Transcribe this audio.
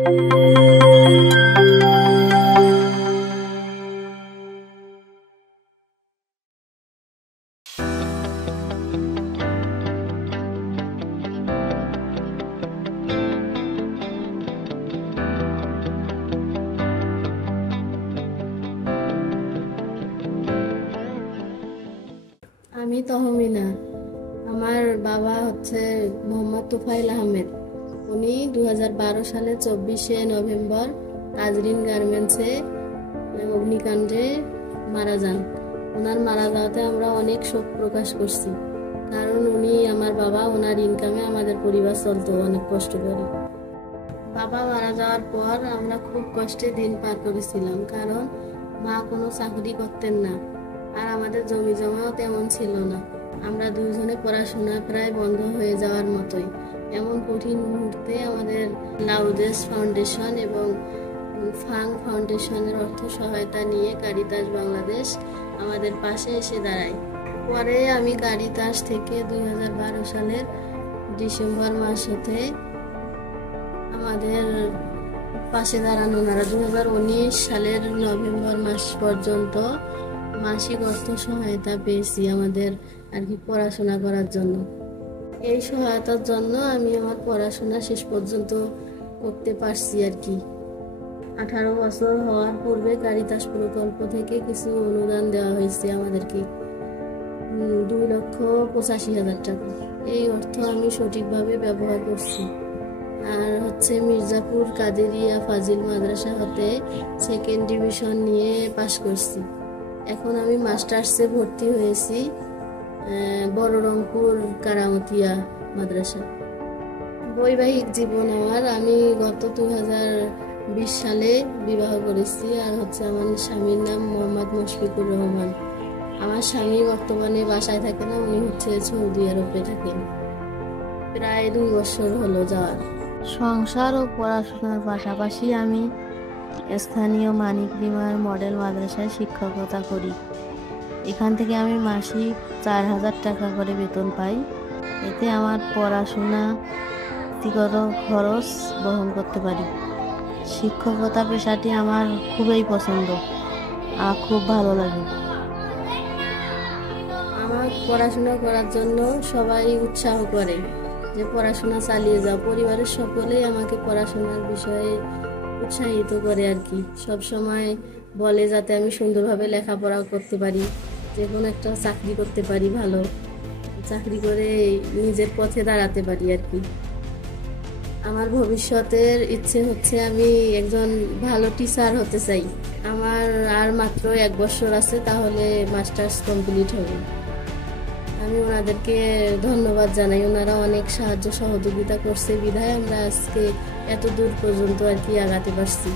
আমি তহমিনা। আমার বাবা হচ্ছে মোহাম্মদ তুফাইল আহমেদ। উনি 2012 সালে 24শে নভেম্বর তাজরিন গার্মেন্টসে অগ্নিকাণ্ডে মারা যান। ওনার মারা যাওয়াতে আমরা অনেক শোক প্রকাশ করছি, কারণ উনি আমার বাবা, ওনার ইনকামে আমাদের পরিবার চলতো অনেক কষ্ট করে। বাবা মারা যাওয়ার পর আমরা খুব কষ্টে দিন পার করেছিলাম, কারণ মা কোনো চাকরি করতেন না, আর আমাদের জমি জমাও তেমন ছিল না। আমরা দুইজনে পড়াশোনা প্রায় বন্ধ হয়ে যাওয়ার মতোই। এমন কঠিন মুহূর্তে আমাদের লাউদেস ফাউন্ডেশন এবং ফাং ফাউন্ডেশনের অর্থ সহায়তা নিয়ে কারিতাস বাংলাদেশ আমাদের পাশে এসে দাঁড়ায়। পরে আমি কারিতাস থেকে 2012 সালের ডিসেম্বর মাস হতে আমাদের পাশে দাঁড়ানো ওনারা 2019 সালের নভেম্বর মাস পর্যন্ত মাসিক অর্থ সহায়তা পেয়েছি আমাদের আর কি পড়াশোনা করার জন্য। এই সহায়তার জন্য আমি আমার পড়াশোনা শেষ পর্যন্ত করতে পারছি আর কি। 18 বছর হওয়ার পূর্বে কারিতাস প্রকল্প থেকে কিছু অনুদান দেওয়া হয়েছে আমাদেরকে, 2,85,000 টাকা। এই অর্থ আমি সঠিকভাবে ব্যবহার করছি। আর হচ্ছে মির্জাপুর কাদেরিয়া ফাজিল মাদ্রাসা হতে 2nd ডিভিশন নিয়ে পাশ করছি। এখন আমি মাস্টার্সে ভর্তি হয়েছি বড় রংপুর কারামতিয়া মাদ্রাসা। বৈবাহিক জীবন আমি গত 2020 সালে বিবাহ করেছি। আর হচ্ছে আমার স্বামীর নাম মোহাম্মদ মুশফিকুর রহমান। আমার স্বামী বর্তমানে বাসায় থাকে না, উনি হচ্ছে সৌদি আরবে থাকেন। প্রায় 2 বছর হলো যাওয়ার। সংসার ও পড়াশোনার পাশাপাশি আমি স্থানীয় মানিক বিমার মডেল মাদ্রাসায় শিক্ষকতা করি। এখান থেকে আমি মাসিক 4,000 টাকা করে বেতন পাই। এতে আমার পড়াশোনা ব্যক্তিগত খরচ বহন করতে পারি। শিক্ষকতা পেশাটি আমার খুবই পছন্দ, আমার খুব ভালো লাগে। আমার পড়াশোনা করার জন্য সবাই উৎসাহ করে যে পড়াশোনা চালিয়ে যাও। পরিবারের সকলেই আমাকে পড়াশোনার বিষয়ে উৎসাহিত করে আর কি। সব সময় বলে যাতে আমি সুন্দরভাবে লেখাপড়া করতে পারি, যে কোনো একটা চাকরি করতে পারি, ভালো চাকরি করে নিজের পথে দাঁড়াতে পারি আর কি। আমার ভবিষ্যতের ইচ্ছে হচ্ছে আমি একজন ভালো টিচার হতে চাই। আমার আর মাত্র 1 বছর আছে, তাহলে মাস্টার্স কমপ্লিট হবে। আমি ওনাদেরকে ধন্যবাদ জানাই। ওনারা অনেক সাহায্য সহযোগিতা করছে বিধায় আমরা আজকে এত দূর পর্যন্ত আর কি আগাতে পারছি।